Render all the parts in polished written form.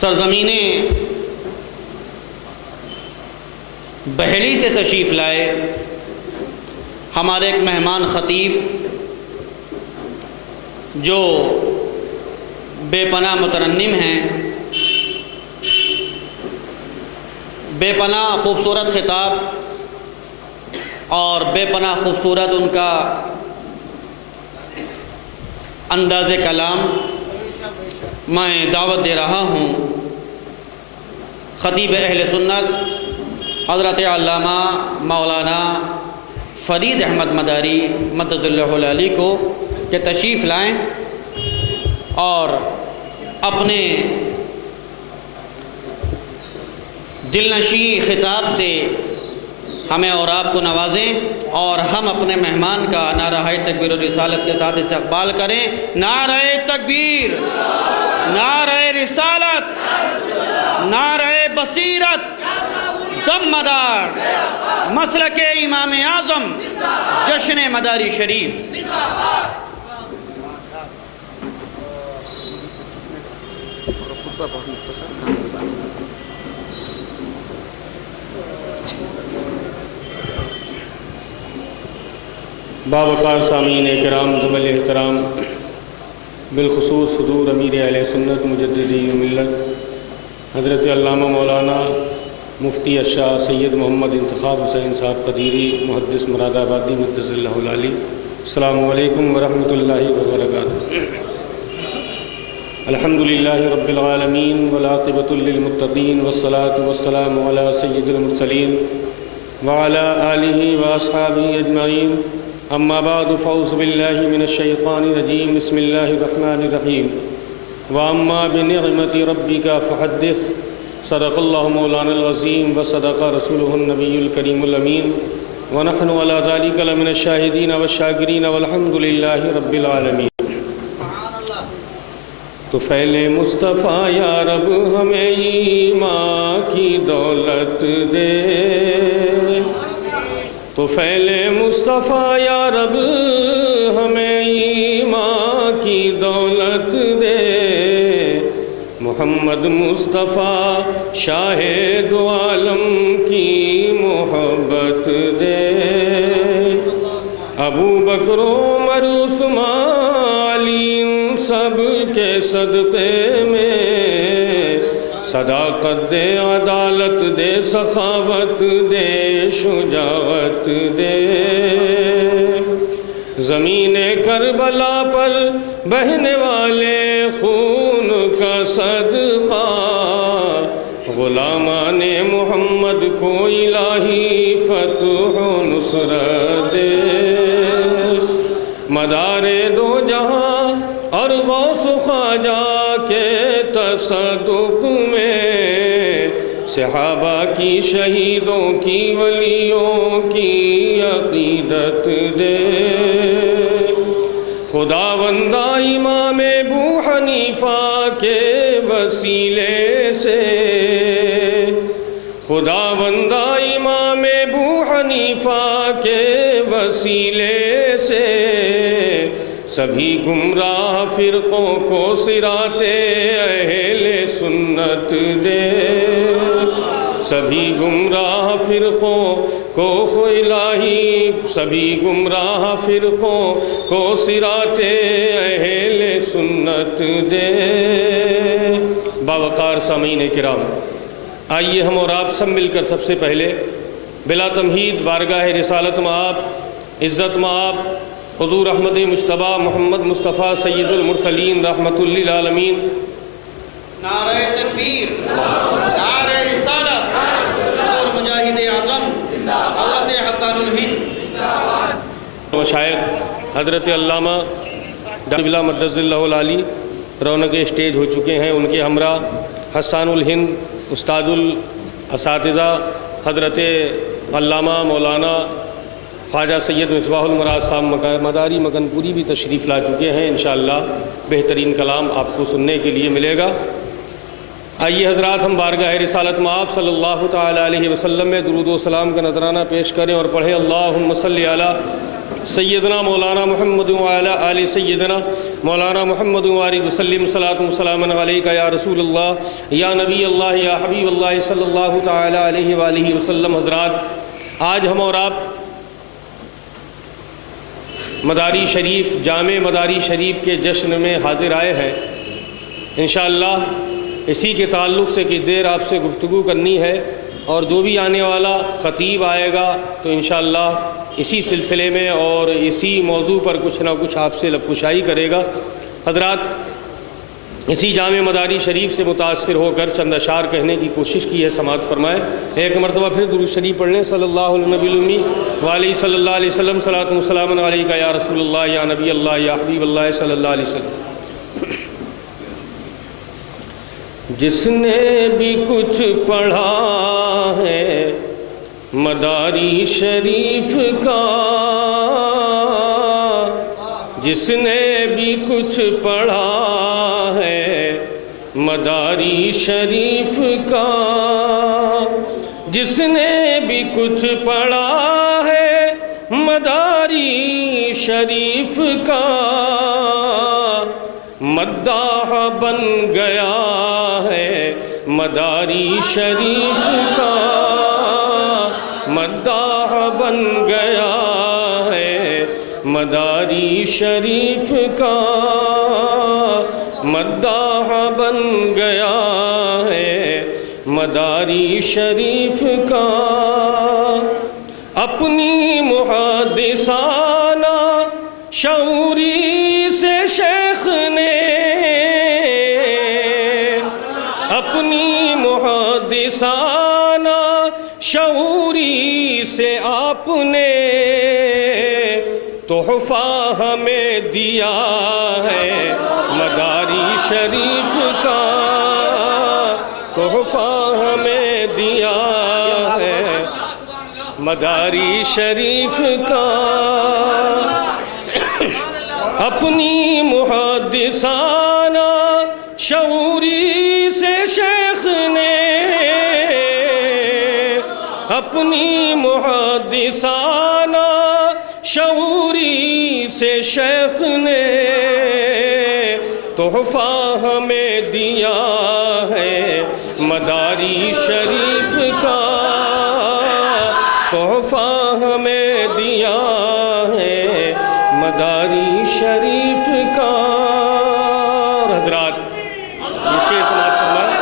سرزمین بحیلی سے تشریف لائے ہمارے ایک مہمان خطیب جو بے پناہ مترنم ہیں، بے پناہ خوبصورت خطاب اور بے پناہ خوبصورت ان کا انداز کلام میں دعوت دے رہا ہوں۔ خطیب اہل سنت حضرت علامہ مولانا فرید احمد مداری مدد اللہ العلی کو کہ تشریف لائیں اور اپنے دلنشین خطاب سے ہمیں اور آپ کو نوازیں، اور ہم اپنے مہمان کا نعرہ تکبیر و رسالت کے ساتھ استقبال کریں۔ نعرہ تکبیر، نعرہ رسالت، نعرہ بصیرت، دم مدار، مسلک امام اعظم، جشن مداری شریف۔ باوقار سامعین کرام ذوال احترام، بالخصوص حضور امیر اہل سنت مجددی ملت حضرت علامہ مولانا مفتی الشاہ سید محمد انتخاب حسین صاحب قدیری محدث مراد آبادی مدد اللہ العلی، السلام علیکم ورحمۃ اللہ وبرکاتہ۔ الحمدللہ رب العالمین والعاقبۃ للمتقین والصلاة والسلام علی سید المرسلین وعلی آلہ واصحابہ اجمعین، اما بعد فاعوذ باللہ من الشیطان الرجیم، بسم اللہ الرحمن الرحیم۔ واما بنعمت ربک فحدث، صدق اللہ مولانا العظیم وصدق رسولہ النبی الکریم الامین، ونحن علی ذلک لمن الشاہدین والشاکرین والحمد للہ رب العالمین۔ تو فیل مصطفیٰ یا رب ہمیں ایمان کی دولت دے، تو فیل مصطفیٰ یا رب ہمیں ایمان کی دولت دے، محمد مصطفیٰ شاہ دو عالم کی محبت دے، ابو بکر عمر عثمان علی ان سب کے صدقے میں صداقت دے، عدالت دے، سخاوت دے، شجاعت دے، زمین کربلا پر بہنے والے خون کا صدقہ، غلامان محمد کو الہی فتح و نصرت دے، مدار دو جہاں اور غوث خواجہ کے تصدق میں، صحابہ کی، شہیدوں کی، ولیوں کی عقیدت دے، خداوندہ امام ابو حنیفہ کے وسیلے سے، خداوندہ امام ابو حنیفہ کے وسیلے سے، سبھی گمراہ فرقوں کو صراط اہل سنت دے، سبھی گمراہ فرقوں کو الہی، سبھی گمراہ فرقوں کو صراط اہل سنت دے۔ باوقار سامعین کرام، آئیے ہم اور آپ سب مل کر سب سے پہلے بلا تمہید بارگاہ رسالت مآب، عزت مآب حضور احمد مجتبیٰ محمد مصطفیٰ سید المرسلین رحمۃ للعالمین، نعرہ تکبیر، نعرہ رسالت، حضور مجاہد اعظم حضرت حسن الہند، مشائخ حضرت علامہ ڈاکٹر بلا مدد اللہ العلی رونق اسٹیج ہو چکے ہیں، ان کے ہمراہ حسن الہند استاد الاساتذہ حضرت علامہ مولانا خواجہ سید مصباح المراد صاحب مداری مکن پوری بھی تشریف لا چکے ہیں، انشاءاللہ بہترین کلام آپ کو سننے کے لیے ملے گا۔ آئیے حضرات ہم بارگاہ رسالت مآب صلی اللہ تعالیٰ علیہ وسلم میں درود و سلام کا نذرانہ پیش کریں اور پڑھیں اللہم صلی علی سیدنا مولانا محمد وعلی آل سیدنا مولانا محمد وآلہ وسلم صلاۃ و سلام علیک یا رسول اللہ یا نبی اللہ یا حبیب اللہ صلی اللہ تعالی علیہ وآلہ وسلم۔ حضرات، آج ہم اور آپ مداری شریف، جامع مداری شریف کے جشن میں حاضر آئے ہیں۔ انشاءاللہ اسی کے تعلق سے کچھ دیر آپ سے گفتگو کرنی ہے، اور جو بھی آنے والا خطیب آئے گا تو انشاءاللہ اسی سلسلے میں اور اسی موضوع پر کچھ نہ کچھ آپ سے لب کشائی کرے گا۔ حضرات، اسی جامع مداری شریف سے متاثر ہو کر چند اشعار کہنے کی کوشش کی ہے، سماعت فرمائیں۔ ایک مرتبہ پھر درود شریف پڑھ لیں، صلی اللہ علیہ نبی الامی وعلیہ صلی اللہ علیہ وسلم، صلاۃ و سلام علیک یا رسول اللہ یا نبی اللہ یا حبیب اللہ صلی اللہ علیہ وسلم۔ جس نے بھی کچھ پڑھا ہے مداری شریف کا، جس نے بھی کچھ پڑھا ہے مداری شریف کا، جس نے بھی کچھ پڑھا ہے مداری شریف کا، مداح بن گیا ہے مداری شریف کا، مداح بن گیا ہے مداری شریف کا، مداح بن گیا ہے مداری شریف کا۔ اپنی محدثانہ شعوری سے شیخ نے، اپنی محدثانہ شعوری سے آپ نے تحفہ ہمیں دیا ہے مداری شریف کا، تحفہ ہمیں دیا ہے مداری شریف کا۔ اپنی محدثانہ شعوری سے شیخ نے، اپنی محدثانہ شعوری سے شیخ نے تحفہ ہمیں دیا ہے مداری شریف کا، تحفہ ہمیں دیا ہے مداری شریف کا۔ حضرات، نیچے اعتماد فرمائیں۔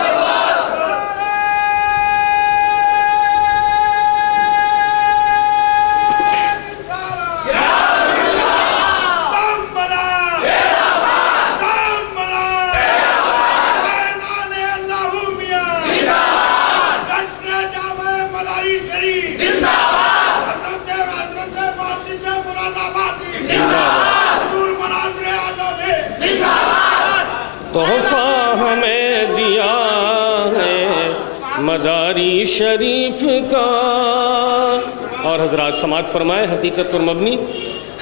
تحفہ ہمیں دیا ہے مداری شریف کا۔ اور حضرات سماعت فرمائے، حقیقت پر مبنی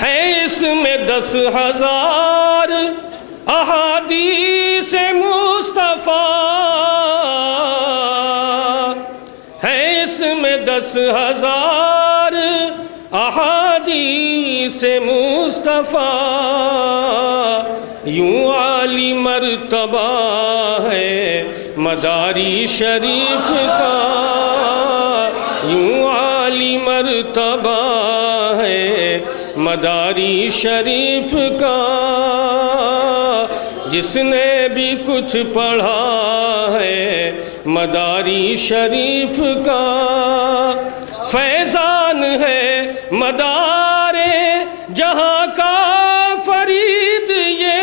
ہے اس میں 10,000 احادیث مصطفیٰ، ہے اس میں 10,000 احادیث مصطفیٰ، یوں عالی مرتبہ ہے مداری شریف کا، یوں عالی مرتبہ ہے مداری شریف کا۔ جس نے بھی کچھ پڑھا ہے مداری شریف کا، فیضان ہے مدار جہاں کا فرید، یہ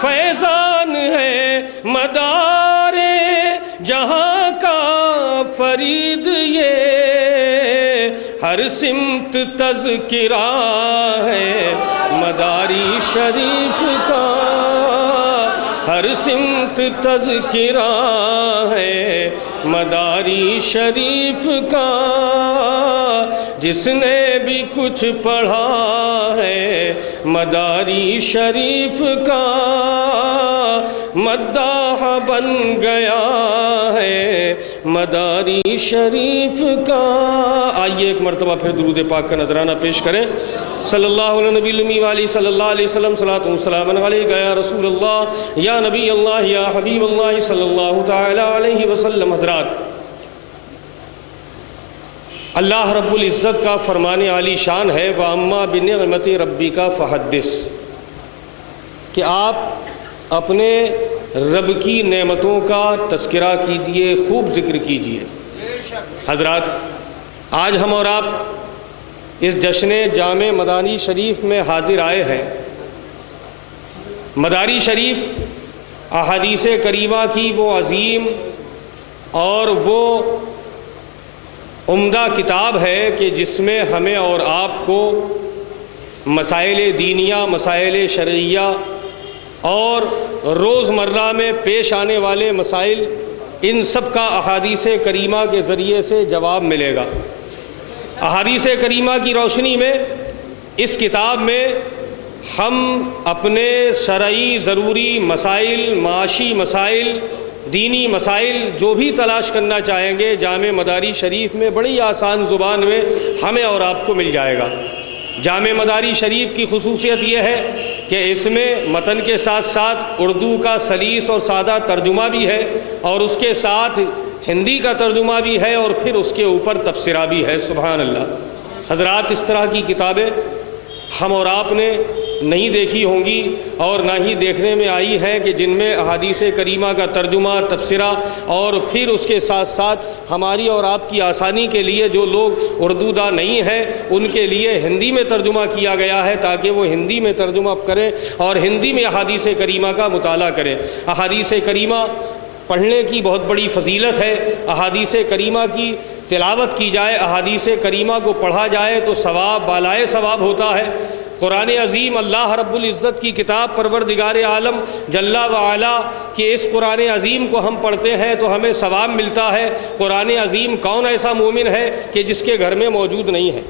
فیضان ہے مدار جہاں کا فرید، یہ ہر سمت تذکرہ ہے مداری شریف کا، ہر سمت تذکرہ ہے مداری شریف کا۔ جس نے بھی کچھ پڑھا ہے مداری شریف کا، مداح بن گیا ہے مداری شریف کا۔ آئیے ایک مرتبہ پھر درود پاک کا نذرانہ پیش کریں۔ صلی اللہ علیہ نبی الامی والی صلی اللہ علیہ وسلم، صلاۃ و سلام علیک یا رسول اللہ یا نبی اللہ یا حبیب اللہ صلی اللہ تعالی علیہ وسلم۔ حضرات، اللہ رب العزت کا فرمان عالی شان ہے وَأَمَّا بِنِعْمَتِ رَبِّكَ فَحَدِّثْ، کہ آپ اپنے رب کی نعمتوں کا تذکرہ کیجئے، خوب ذکر کیجئے۔ حضرات، آج ہم اور آپ اس جشن جامع مداری شریف میں حاضر آئے ہیں۔ مداری شریف احادیث کریمہ کی وہ عظیم اور وہ عمدہ کتاب ہے کہ جس میں ہمیں اور آپ کو مسائل دینیہ، مسائل شرعیہ اور روزمرہ میں پیش آنے والے مسائل، ان سب کا احادیث کریمہ کے ذریعے سے جواب ملے گا۔ احادیث کریمہ کی روشنی میں اس کتاب میں ہم اپنے شرعی ضروری مسائل، معاشی مسائل، دینی مسائل جو بھی تلاش کرنا چاہیں گے، جامع مداری شریف میں بڑی آسان زبان میں ہمیں اور آپ کو مل جائے گا۔ جامع مداری شریف کی خصوصیت یہ ہے کہ اس میں متن کے ساتھ ساتھ اردو کا سلیس اور سادہ ترجمہ بھی ہے، اور اس کے ساتھ ہندی کا ترجمہ بھی ہے، اور پھر اس کے اوپر تفسیرہ بھی ہے۔ سبحان اللہ۔ حضرات، اس طرح کی کتابیں ہم اور آپ نے نہیں دیکھی ہوں گی اور نہ ہی دیکھنے میں آئی ہیں کہ جن میں احادیث کریمہ کا ترجمہ، تفسیرہ، اور پھر اس کے ساتھ ساتھ ہماری اور آپ کی آسانی کے لیے جو لوگ اردو داں نہیں ہیں ان کے لیے ہندی میں ترجمہ کیا گیا ہے تاکہ وہ ہندی میں ترجمہ کریں اور ہندی میں احادیث کریمہ کا مطالعہ کریں۔ احادیث کریمہ پڑھنے کی بہت بڑی فضیلت ہے۔ احادیث کریمہ کی تلاوت کی جائے، احادیث کریمہ کو پڑھا جائے تو ثواب بالائے ثواب ہوتا ہے۔ قرآن عظیم اللہ رب العزت کی کتاب، پروردگار عالم جل وعلا کہ اس قرآن عظیم کو ہم پڑھتے ہیں تو ہمیں ثواب ملتا ہے۔ قرآن عظیم کون ایسا مومن ہے کہ جس کے گھر میں موجود نہیں ہے؟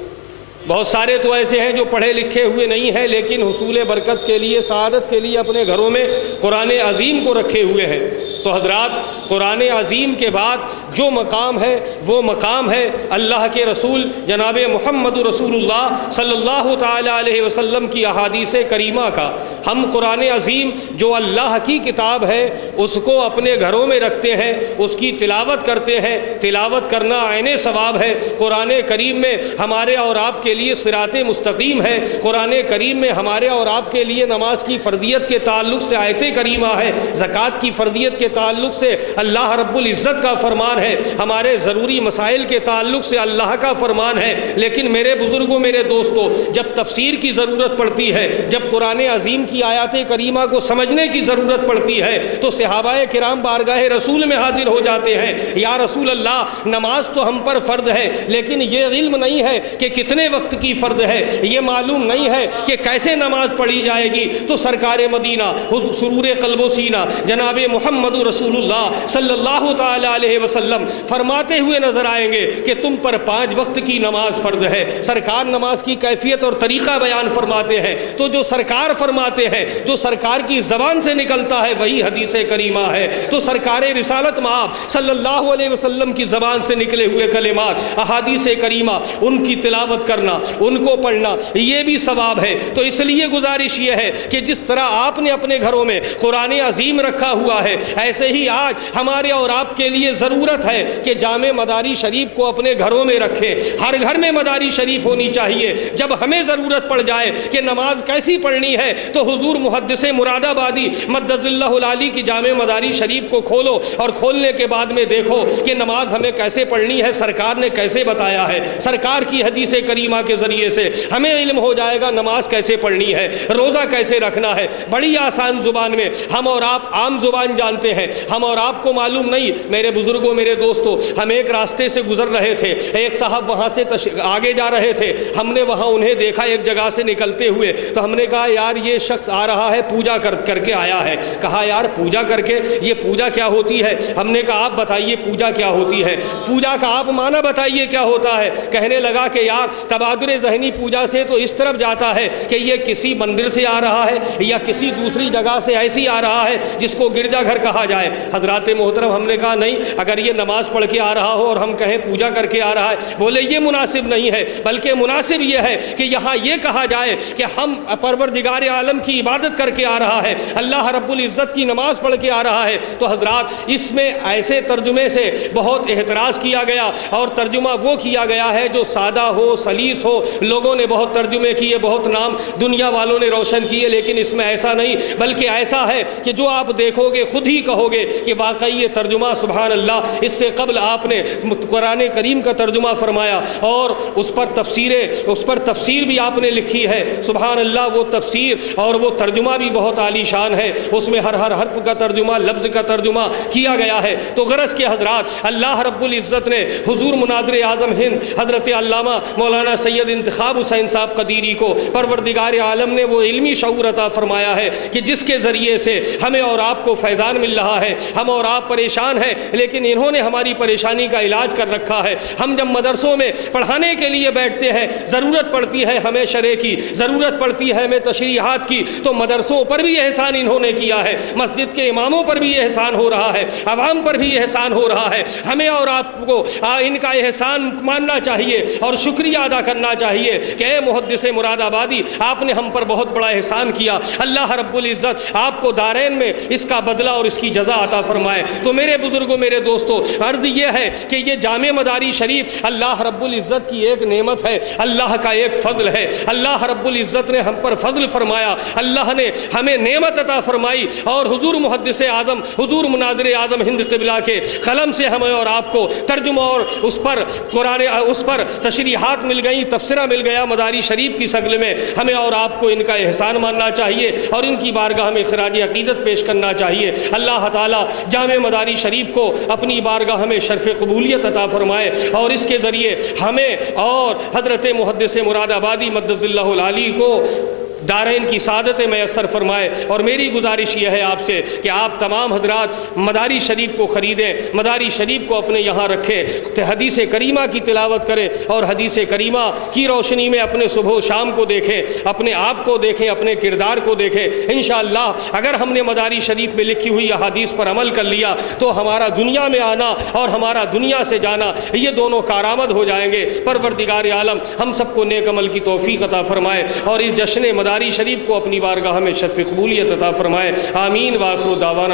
بہت سارے تو ایسے ہیں جو پڑھے لکھے ہوئے نہیں ہیں لیکن حصول برکت کے لیے، سعادت کے لیے اپنے گھروں میں قرآن عظیم کو رکھے ہوئے ہیں۔ تو حضرات، قرآن عظیم کے بعد جو مقام ہے وہ مقام ہے اللہ کے رسول جناب محمد رسول اللہ صلی اللہ تعالی علیہ وسلم کی احادیث کریمہ کا۔ ہم قرآن عظیم جو اللہ کی کتاب ہے اس کو اپنے گھروں میں رکھتے ہیں، اس کی تلاوت کرتے ہیں۔ تلاوت کرنا عین ثواب ہے۔ قرآن کریم میں ہمارے اور آپ کے لیے صراط مستقیم ہے۔ قرآن کریم میں ہمارے اور آپ کے لیے نماز کی فرضیت کے تعلق سے آیت کریمہ ہے، زکوٰۃ کی فرضیت کے تعلق سے اللہ رب العزت کا فرمان ہے، ہمارے ضروری مسائل کے تعلق سے اللہ کا فرمان ہے۔ لیکن میرے بزرگوں، میرے دوستوں، جب تفسیر کی ضرورت پڑتی ہے، جب قرآن عظیم کی آیات کریمہ کو سمجھنے کی ضرورت پڑتی ہے تو صحابہ کرام بارگاہ رسول میں حاضر ہو جاتے ہیں۔ یا رسول اللہ، نماز تو ہم پر فرض ہے لیکن یہ علم نہیں ہے کہ کتنے وقت کی فرض ہے، یہ معلوم نہیں ہے کہ کیسے نماز پڑھی جائے گی۔ تو سرکار مدینہ سرور قلب و سینہ جناب محمد رسول اللہ صلی اللہ تعالی علیہ وسلم فرماتے ہوئے نظر آئیں گے کہ تم پر 5 وقت کی نماز فرض ہے۔ سرکار نماز کی کیفیت اور طریقہ بیان فرماتے ہیں تو جو سرکار فرماتے ہیں، جو سرکار کی زبان سے نکلتا ہے وہی حدیث کریمہ ہے۔ تو سرکار رسالت مآب صلی اللہ علیہ وسلم کی زبان سے نکلے ہوئے کلمات احادیث کریمہ، ان کی تلاوت کرنا، ان کو پڑھنا، یہ بھی ثواب ہے۔ تو اس لیے گزارش یہ ہے کہ جس طرح آپ نے اپنے گھروں میں قرآن عظیم رکھا ہوا ہے، ایسے ہی آج ہمارے اور آپ کے لیے ضرورت ہے کہ جامع مداری شریف کو اپنے گھروں میں رکھیں۔ ہر گھر میں مداری شریف ہونی چاہیے۔ جب ہمیں ضرورت پڑ جائے کہ نماز کیسی پڑھنی ہے تو حضور محدث مراد آبادی مدظ اللہ العالی کی جامع مداری شریف کو کھولو، اور کھولنے کے بعد میں دیکھو کہ نماز ہمیں کیسے پڑھنی ہے، سرکار نے کیسے بتایا ہے۔ سرکار کی حدیث کریمہ کے ذریعے سے ہمیں علم ہو جائے گا نماز کیسے پڑھنی ہے، روزہ کیسے رکھنا ہے۔ بڑی آسان زبان میں ہم اور آپ عام زبان جانتے ہیں، ہم اور آپ کو معلوم نہیں۔ میرے بزرگوں، میرے دوستوں، ہم ایک راستے سے گزر رہے تھے، ایک صاحب وہاں سے آگے جا رہے تھے، ہم نے وہاں انہیں دیکھا ایک جگہ سے نکلتے ہوئے، تو ہم نے کہا یار یہ شخص شخص آ رہا ہے پوجا کر کے آیا ہے. کہا یار پوجا کر کے, یہ پوجا کیا ہوتی ہے؟ ہم نے کہا آپ بتائیے پوجا کیا ہوتی ہے, پوجا کا آپ معنی بتائیے کیا ہوتا ہے. کہنے لگا کہ یار تبادر ذہنی پوجا سے تو اس طرف جاتا ہے کہ یہ کسی مندر سے آ رہا ہے یا کسی دوسری جگہ سے ایسی آ رہا ہے جس کو گرجا گھر کہا جائے. حضرات محترم, ہم نے کہا نہیں, اگر یہ نماز پڑھ کے آ رہا ہو اور ہم کہیں پوجا کر کے آ رہا ہے, بولے یہ مناسب نہیں ہے, بلکہ مناسب یہ ہے کہ یہاں یہ کہا جائے کہ ہم پروردگار عالم کی عبادت کر کے آ رہا ہے, اللہ رب العزت کی نماز پڑھ کے آ رہا ہے. تو حضرات اس میں ایسے ترجمے سے بہت احتراز کیا گیا, اور ترجمہ وہ کیا گیا ہے جو سادہ ہو, سلیس ہو. لوگوں نے بہت ترجمے کیے, بہت نام دنیا والوں نے روشن کیے, لیکن اس میں ایسا نہیں, بلکہ ایسا ہے کہ جو آپ دیکھو گے خود ہی کہو گے کہ واقعی یہ ترجمہ سبحان اللہ, اس سے قبل آپ نے قرآن کریم کا ترجمہ فرمایا اور اس پر تفسیر بھی آپ نے لکھی ہے. سبحان اللہ, وہ تفسیر اور وہ ترجمہ بھی بہت عالی شان ہے, اس میں ہر حرف کا ترجمہ, لفظ کا ترجمہ کیا گیا ہے. تو غرض کے حضرات, اللہ رب العزت نے حضور مناظر اعظم ہند حضرت علامہ مولانا سید انتخاب حسین صاحب قدیری کو پروردگار عالم نے وہ علمی شعور عطا فرمایا ہے کہ جس کے ذریعے سے ہمیں اور آپ کو فیضان مل رہا ہے. ہم اور آپ پریشان ہیں, لیکن انہوں نے ہماری پریشانی کا علاج کر رکھا ہے. ہم جب مدرسوں میں پڑھانے کے لیے بیٹھتے ہیں, ضرورت پڑتی ہے ہمیں شرح کی, ضرورت پڑتی ہے ہمیں تشریحات کی, تو مدرسوں پر بھی احسان انہوں نے کیا ہے, مسجد کے اماموں پر بھی احسان ہو رہا ہے, عوام پر بھی احسان ہو رہا ہے. ہمیں اور آپ کو ان کا احسان ماننا چاہیے اور شکریہ ادا کرنا چاہیے کہ اے محدث مراد آبادی, آپ نے ہم پر بہت بڑا احسان کیا. اللہ رب العزت آپ کو دارین میں اس کا بدلہ اور اس کی جزا عطا فرمائے. تو میرے بزرگوں, میرے دوستوں, عرض یہ ہے کہ یہ جامع مداری شریف اللہ رب العزت کی ایک نعمت ہے, اللہ کا ایک فضل ہے. اللہ رب العزت نے ہم پر فضل فرمایا, اللہ نے ہمیں نعمت عطا فرمائی, اور حضور محدث اعظم حضور مناظر اعظم ہند قبلہ کے قلم سے ہمیں اور آپ کو ترجمہ اور اس پر قرآن, اس پر تشریحات مل گئی, تفسیرہ مل گیا مداری شریف کی شکل میں. ہمیں اور آپ کو ان کا احسان ماننا چاہیے اور ان کی بارگاہ میں خراج عقیدت پیش کرنا چاہیے. اللہ تعالیٰ جامع مداری شریف کو اپنی بارگاہ میں شرف قبولیت عطا فرمائے, اور اس کے ذریعے ہمیں اور حضرت محدث مراد آبادی مدد اللہ العالی کو دارین کی سعادت میسر فرمائے. اور میری گزارش یہ ہے آپ سے کہ آپ تمام حضرات مداری شریف کو خریدیں, مداری شریف کو اپنے یہاں رکھیں, حدیث کریمہ کی تلاوت کریں, اور حدیث کریمہ کی روشنی میں اپنے صبح و شام کو دیکھیں, اپنے آپ کو دیکھیں, اپنے کردار کو دیکھیں. انشاءاللہ اگر ہم نے مداری شریف میں لکھی ہوئی احادیث پر عمل کر لیا تو ہمارا دنیا میں آنا اور ہمارا دنیا سے جانا یہ دونوں کارآمد ہو جائیں گے. پروردگار عالم ہم سب کو نیک عمل کی توفیق عطا فرمائے, اور اس جشن مداری شریف کو اپنی بارگاہ میں شرف قبولیت عطا فرمائے. آمین. وآخر دعوانا